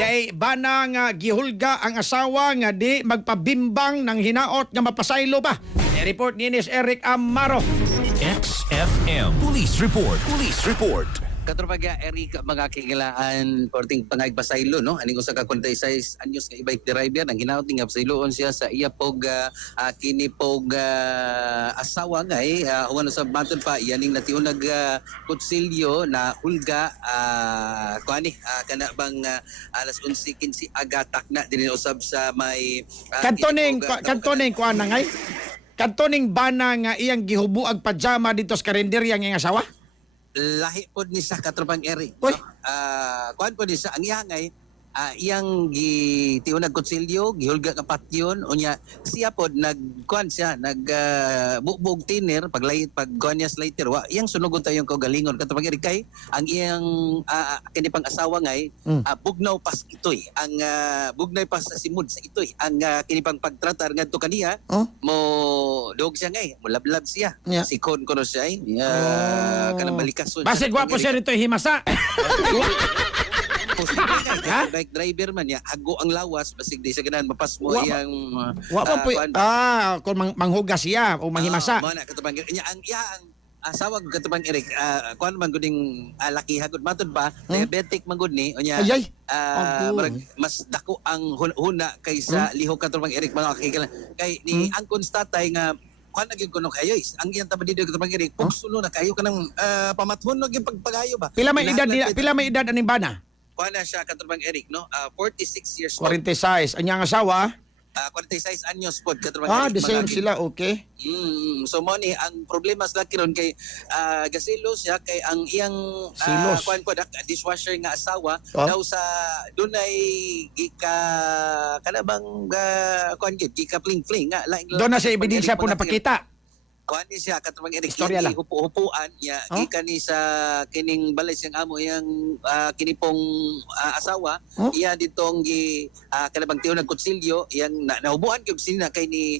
Kay bana nga gihulga ang asawa nga di magpabimbang ng hinaot nga mapasaylo ba. I-report ni Ines Eric Amaro. XFM Police Report. Police Report. Katropaga Eric mga kikilaan porting pangagbasaylo no aning usa ka 46 anyos nga e-bike driver nang hinaot nga pasayloon siya sa iya pog kini pog asawa nga huwag sa matod pa yaning natiunag kutsilyo na hulga kuani kana bang alas 11:15 agatak na dinhi usab sa may Kantoning kuan na ngay. Kantoning bana nga iyang gihubuag pajama dito sa karinderya nga asawa. Lahi pod ni sa katropang Eric. Uy. Kuan pod ni sa ang iyangay iyang gitiunag kutsilyo, gihulga ka patyon unya siya pod nagkuan siya bugbog tiner pag kuan niya later wa iyang sunugon tayong kaugalingon katropang Eric kay ang iyang kini pang asawa ngay bugnaw pas itoy ang bugnay pas sa simud sa itoy ang kini pang pagtratar ngadto kaniya mo dog siya ngay mo lablab siya Yeah. sikon ko no siya kanang balikason Basig gwapo siya rito himasa. Bike driver man ya hago ang lawas basig di sa ganan mapas mo iyang Wa pa po. Kung manghugas siya o manghimasa. mo na katubang niya ang asawa ko katubang Eric kuan man guding laki hagod matod pa diabetic man gud ni unya Ayay. mas dako ang huna kaysa lihok katubang Eric mga kakikilan kay ni ang konstatay nga kuan na gyud kuno kayo ang iyang tabad dito katubang Eric pugsuno na kayo kanang pamathon no gyud pagpagayo ba Pila may edad aning bana? kuan na siya katubang Eric no 46 years old 46. Anyang asawa? 46 anyos pod katubang Eric The same mga sila, okay. so mo ni ang problema sa kiron kay gasilos siya kay ang iyang Silos. kuan po dishwasher nga asawa daw sa dunay gika kana bang kuan gyud gika pling nga laing Doon na sa ebidensya po napakita. kuan ni siya katubang Eric Istorya lang. hupuan niya gikan ni sa kining balay siyang amo iyang kini pong asawa iya ditong kanabang tiunag kutsilyo iyang nahubuan gyud sina kay ni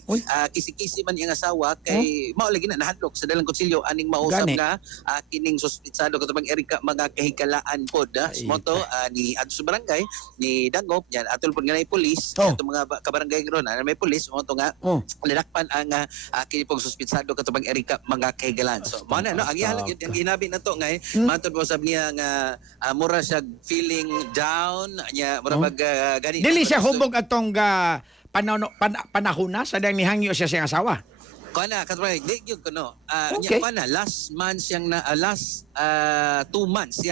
kisi-kisi man iyang asawa kay mao lagi na nahadlok sa dalang kutsilyo aning mausab Gani. na kining suspitsado katubang Eric mga kahikalaan pod moto ni adto barangay ni Dangop yan atol pod nga nay pulis ato mga kabarangay ron may pulis moto nga nadakpan ang kini pong suspitsado katubang Erika mga kahigalan. So, mo na no, ang iyalang yung ginabi na to ngay, matod po sab niya nga mura siya feeling down, nya mura gani. Dili siya hubog atong panahon na sa dang nihangyo siya siyang asawa. Kana katubang di gyud kuno. Okay. Nya kana last month siyang last 2 months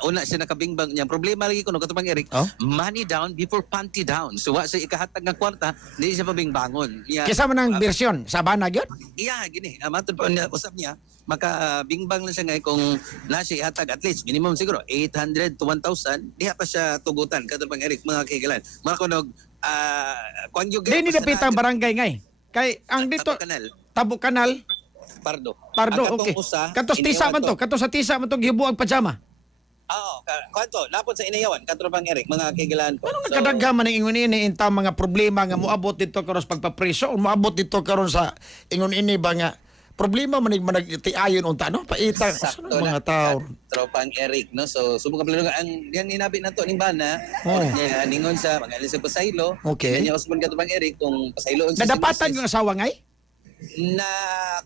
una siya nakabingbang niya. Problema lagi kuno katubang Eric, money down before panty down. So wa sa ikahatag nga kwarta, di siya pabingbangon. Kisa man ang bersyon sa bana gyud. Iya gini matod pa niya usap niya makabingbang lang siya ngay kung nasa ihatag at least minimum siguro 800 to 1,000 diha pa siya tugutan katubang Eric mga kahigalan mga kunog kuan yung Dili dapitang barangay ngay. Kay ang dito Tabo Kanal Pardo okay. Katos tisa man to, katos sa tisa man to gibuag pajama. Oo, kanto napon sa inayawan katubang Eric mga kahigalan ko. Ano nakadaghan man ang ingon ini inta mga problema nga moabot dito karon sa pagpapreso o moabot dito karon sa ingon ini ba nga problema man managtiayon unta no paita sa mga tao tropang Eric no so subukan pala ang yang inabi nato ning bana ningon sa mga sa pasaylo niya usbon katubang Eric kung pasayloon sa nadapatan yung asawa ngay na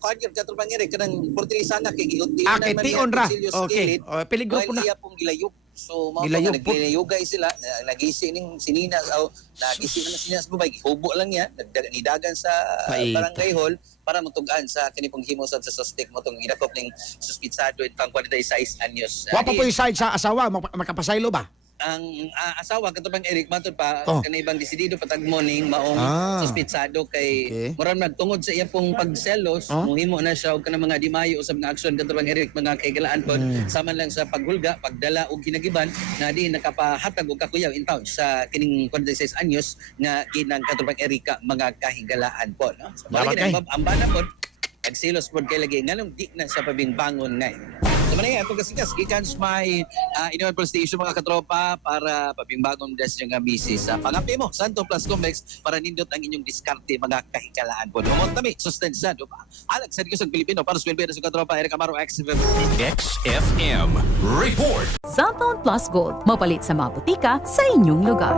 kuan gyud katubang Eric kanang portrisa na kay giunti tion ra okay peligro po na iya pong gilayok so mao naglayugay sila nagisi ning sinina o nagisi na siya sa babay hubo lang niya nidagan sa barangay hall para matug-an sa kini pong himosab sa suspect mo tong gidakop ning suspitsado itang 46 anyos. Wa pa po yung side sa asawa makapasaylo ba? Ang asawa katubang Eric matod pa kanay bang desidido patag morning maong suspitsado kay moran nagtungod sa iya pong pagselos mohimo na siya og kanang mga dimayo usab nga aksyon katubang Eric mga kahigalaan pod sama lang sa paghulga pagdala og ginagiban na di nakapahatag og kakuyaw in town sa kining 46 anyos nga ginang katubang Eric mga kahigalaan pod no. So, ang bana pod nagsilos pod kay lagi nganong di na sa pabingbangon ngay. Manay atong kasikas gikan sa may Inoan Police Station mga katropa para pabimbagong des yung misis. Pangapi mo Santo Plus Complex para nindot ang inyong diskarte mga kahikalaan po. Dumont kami sustansya do ba. Alag sa Digos ng Pilipino para sa Pilipino sa katropa Eric Amaro XFM. XFM Report. Cellphone Plus Gold. Mapalit sa mga butika sa inyong lugar.